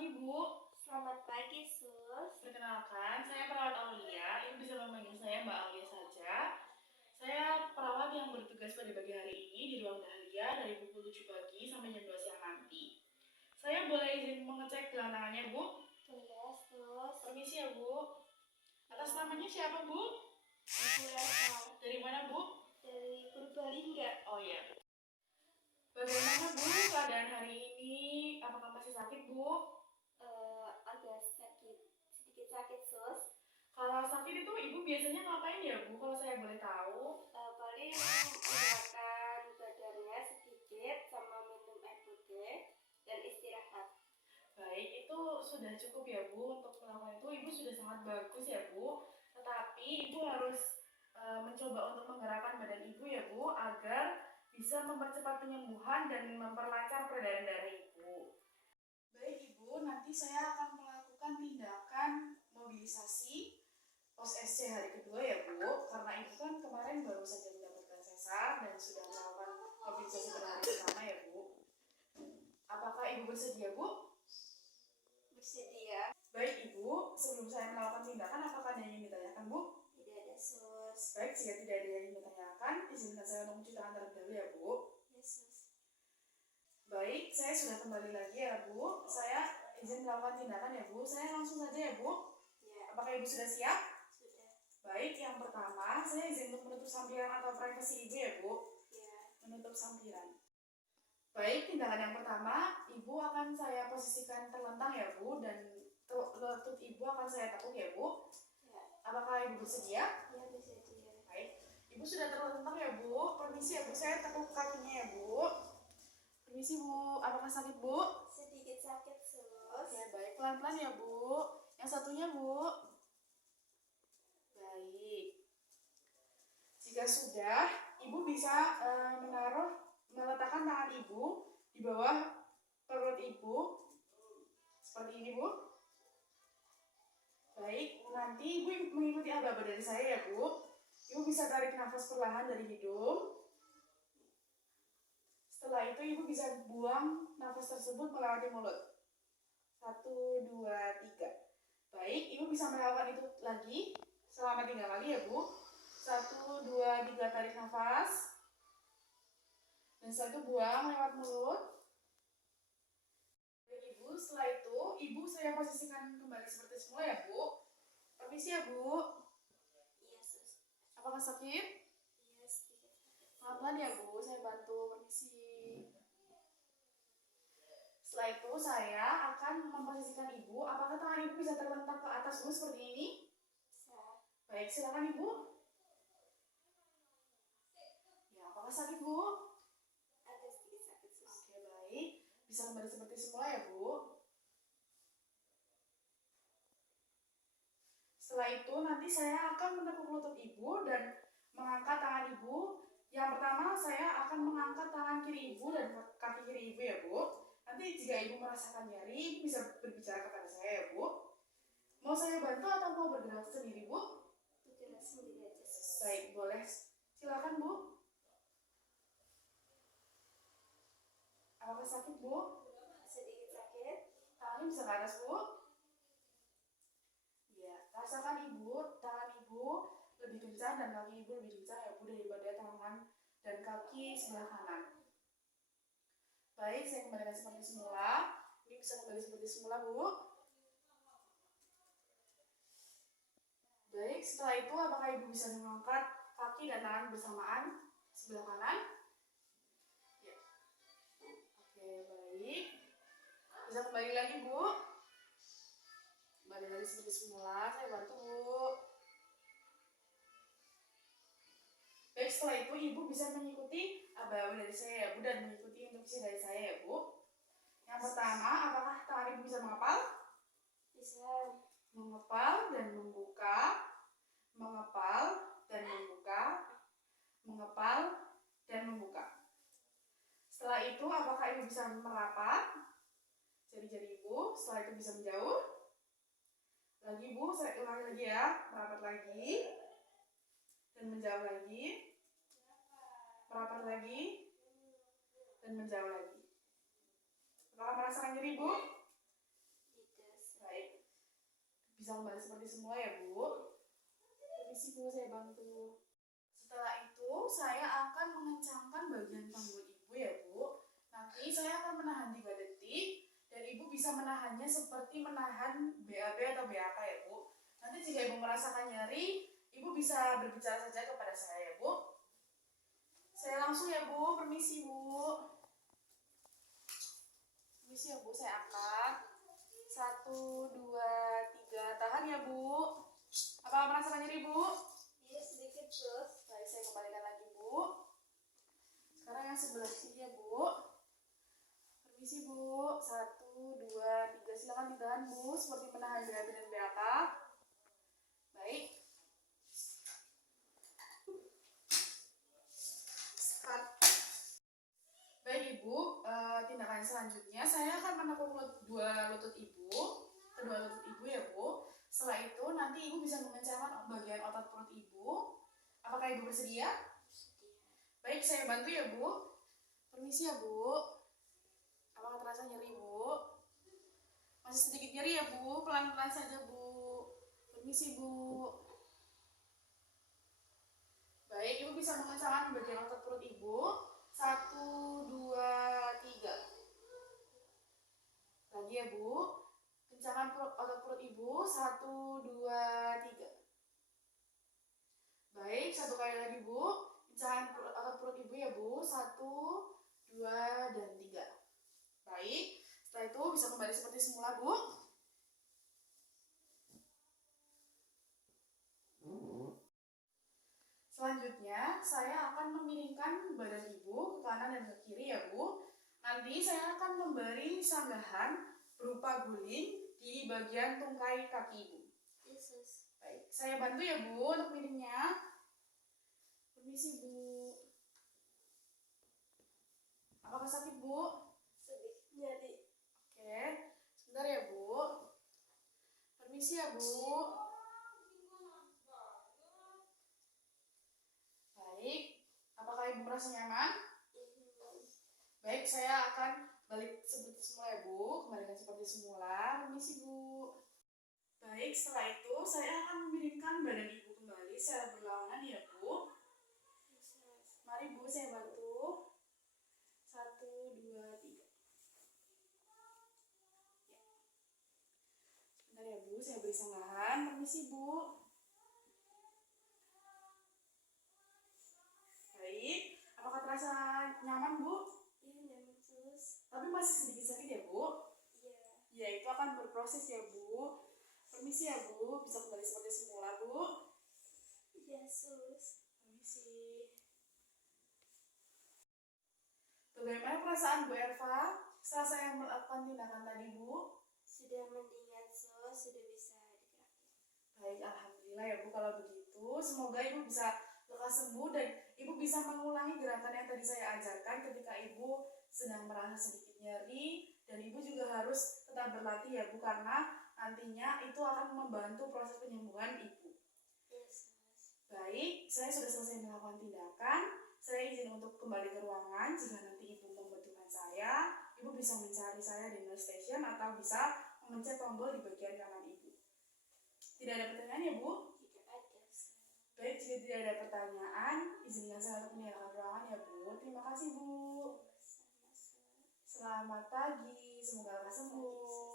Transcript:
pagi, Bu. Selamat pagi, Sus. Perkenalkan, saya perawat Aulia. Ibu bisa memanggil saya Mbak Aulia saja. Saya perawat yang bertugas pada pagi hari ini di ruang Dahlia dari pukul 7 pagi sampai jam 2 siang nanti. Saya boleh izin mengecek gelang tangannya, Bu? Boleh, Sus. Permisi ya, Bu. Atas namanya siapa, Bu? Ibu Elsa. Dari mana, Bu? Dari Purbalingga. Oh iya. Bagaimana, Bu, keadaan hari ini? Apakah masih sakit, Bu? Agak sedikit sakit, Sus. Kalau sakit itu Ibu biasanya ngapain ya, Bu? Kalau saya boleh tahu. Paling menggerakkan badannya sedikit sama minum air putih dan istirahat. Baik, itu sudah cukup ya, Bu. Untuk melakukan itu Ibu sudah sangat bagus ya, Bu. Tetapi Ibu harus mencoba untuk menggerakkan badan Ibu ya, Bu, agar bisa mempercepat penyembuhan dan memperlancar peredaran darah Ibu. Baik, Ibu, nanti saya akan melakukan tindakan mobilisasi pos SC hari kedua ya, Bu. Karena Ibu kan kemarin baru saja mendapatkan sesar dan sudah melakukan mobilisasi pada hari pertama ya, Bu. Apakah Ibu bersedia, Bu? Bersedia? Baik, Ibu. Sebelum saya melakukan tindakan, apakah ada yang ingin ditanyakan, Bu? Tidak ada, Sus. Baik, jika tidak ada yang ingin ditanyakan, izinkan saya untuk mencuci tangan terlebih dahulu ya, Bu. Ya, Sus. Baik, saya sudah kembali lagi ya, Bu. Saya izin melakukan tindakan ya, Bu. Saya langsung saja ya, Bu. Ya. Apakah Ibu sudah siap? Sudah. Baik, yang pertama, saya izin untuk menutup sampiran atau privasi Ibu ya, Bu. Ya. Menutup sampiran. Baik, tindakan yang pertama, Ibu akan saya posisikan terlentang ya, Bu, dan lutut Ibu akan saya tekuk ya, Bu. Ya. Apakah Ibu bersedia? Ya, bersedia. Baik, Ibu sudah terlentang ya, Bu. Permisi ya, Bu, saya tekuk kakinya ya, Bu. Permisi, Bu. Apakah sakit, Bu? Sedikit sakit, Sus. Ya, baik. Pelan-pelan ya, Bu. Yang satunya, Bu. Baik. Jika sudah, Ibu bisa meletakkan tangan Ibu di bawah perut Ibu. Seperti ini, Bu. Baik, nanti Ibu mengikuti aba-aba dari saya ya, Bu. Ibu bisa tarik nafas perlahan dari hidung. Setelah itu Ibu bisa buang nafas tersebut melewati mulut. 1, 2, 3. Baik, Ibu bisa melakukan itu lagi selama 3 kali ya, Bu. 1, 2, 3 tarik nafas. Dan setelah itu buang lewat mulut. Baik, Ibu, setelah itu Ibu saya posisikan kembali seperti semula ya, Bu. Permisi ya, Bu. Iya, Sus. Apakah sakit? Iya, sedikit sakit. Pelan-pelan ya, Bu, saya bantu. Permisi. Setelah itu saya akan memposisikan Ibu. Apakah tangan Ibu bisa terlentang ke atas dulu seperti ini? Bisa. Baik, silakan Ibu. Ya, apakah sakit, Bu? Ada sedikit sakit, Sus. Oke, baik. Bisa kembali seperti semula ya, Bu. Setelah itu nanti saya akan menekuk lutut Ibu dan mengangkat tangan Ibu. Yang pertama saya akan mengangkat tangan kiri Ibu dan kaki kiri Ibu ya, Bu. Nanti jika Ibu merasakan nyari, Ibu bisa berbicara kepada saya ya, Bu. Mau saya bantu atau mau bergerak sendiri, Bu? Bergerak sendiri aja, Sus. Baik, boleh. Silakan, Bu. Apakah sakit, Bu? Sedikit sakit. Tangannya bisa ke atas, Bu. Ya, rasakan Ibu, tangan Ibu lebih kencang dan kaki Ibu lebih kencang ya, Bu, daripada tangan dan kaki sebelah kanan. Baik, saya kembalikan seperti semula. Ini bisa kembali seperti semula, Bu. Baik, setelah itu apakah Ibu bisa mengangkat kaki dan tangan bersamaan sebelah kanan? Ya. Oke, baik. Bisa kembali lagi, Bu. Kembali lagi seperti semula, saya bantu, Bu. Baik, setelah itu Ibu bisa mengikuti aba-aba dari saya ya, Bu, dan mengikuti instruksi dari saya ya, Bu. Yang pertama, apakah tangan Ibu bisa mengepal? Bisa. Mengepal dan membuka, mengepal dan membuka, mengepal dan membuka. Setelah itu, apakah Ibu bisa merapat jari-jari Ibu? Setelah itu bisa menjauh. Lagi, Bu, saya ulangi lagi ya, merapat lagi dan menjauh lagi, merapat lagi dan menjauh lagi. Apakah merasakan nyeri, Bu? bisa kembali seperti semula ya Bu. Permisi Bu, saya bantu. Setelah itu saya akan mengencangkan bagian panggul Ibu ya Bu. Nanti saya akan menahan 3 detik dan Ibu bisa menahannya seperti menahan BAB atau BAK ya Bu. Nanti jika Ibu merasakan nyeri, Ibu bisa berbicara saja kepada saya ya Bu. Saya langsung ya Bu, permisi Bu. Permisi ya Bu, saya angkat. 1, 2, 3, tahan ya Bu. Apakah merasakan nyeri Bu? Iya, sedikit terus. Baik, saya kembalikan lagi Bu. Sekarang yang sebelah sini ya Bu. Permisi Bu, 1, 2, 3, silakan ditahan Bu, seperti menahan BAB dan BAK. Baik. Baik Ibu, tindakan selanjutnya saya akan menekuk kedua lutut Ibu ya Bu. Setelah itu nanti Ibu bisa mengencangkan bagian otot perut Ibu. Apakah Ibu bersedia? Baik, saya bantu ya Bu. Permisi ya Bu. Apakah terasa nyeri Bu? Masih sedikit nyeri ya Bu, pelan-pelan saja Bu. Permisi Bu. Baik, Ibu bisa mengencangkan bagian otot perut Ibu. 1, 2, 3. Lagi ya Bu. Kencangkan otot perut Ibu. 1, 2, 3. Baik, satu kali lagi Bu. Kencangkan otot perut Ibu ya Bu. 1, 2, dan 3. Baik, setelah itu bisa kembali seperti semula Bu. Selanjutnya, saya akan memiringkan badan Ibu ke kanan dan ke kiri ya Bu. Nanti saya akan memberi sanggahan berupa guling di bagian tungkai kaki Ibu. Yesus. Baik, saya bantu ya Bu untuk miringnya. Permisi Bu. Apakah sakit Bu? Sedikit nyeri. Oke, sebentar ya Bu. Permisi ya Bu. Baik, apakah Ibu merasa nyaman? Baik, saya akan balik seperti semula ya Bu. Kembalikan seperti semula. Permisi Bu. Baik, setelah itu saya akan memiringkan badan Ibu kembali secara berlawanan ya Bu. Mari Bu, saya bantu. 1, 2, 3. Ya. Sebentar ya Bu, saya beri sanggahan. Permisi Bu. Baik, apakah terasa nyaman Bu? Iya, nyaman terus. Tapi masih sedikit sakit ya Bu? Iya. Ya, itu akan berproses ya Bu. Permisi ya Bu, bisa kembali seperti semula Bu. Yesus. Permisi. Bagaimana perasaan Bu Erva setelah saya melakukan tindakan tadi Bu? Sudah mendingan, sudah bisa digerakkan. Baik, alhamdulillah ya Bu kalau begitu. Semoga Ibu bisa lekas sembuh dan Ibu bisa mengulangi gerakan yang tadi saya ajarkan ketika Ibu sedang merasa sedikit nyeri, dan Ibu juga harus tetap berlatih ya Bu, karena nantinya itu akan membantu proses penyembuhan Ibu. Yesus. Baik, saya sudah selesai melakukan tindakan. Saya izin untuk kembali ke ruangan. Jika nanti Ibu membutuhkan saya, Ibu bisa mencari saya di nurse station atau bisa memencet tombol di bagian kanan Ibu. Tidak ada pertanyaan ya Bu? Tidak ada. Baik, jika tidak ada pertanyaan, izinkan saya untuk meninggalkan ruangan ya Bu. Terima kasih Bu. Selamat pagi, semoga lekas sembuh.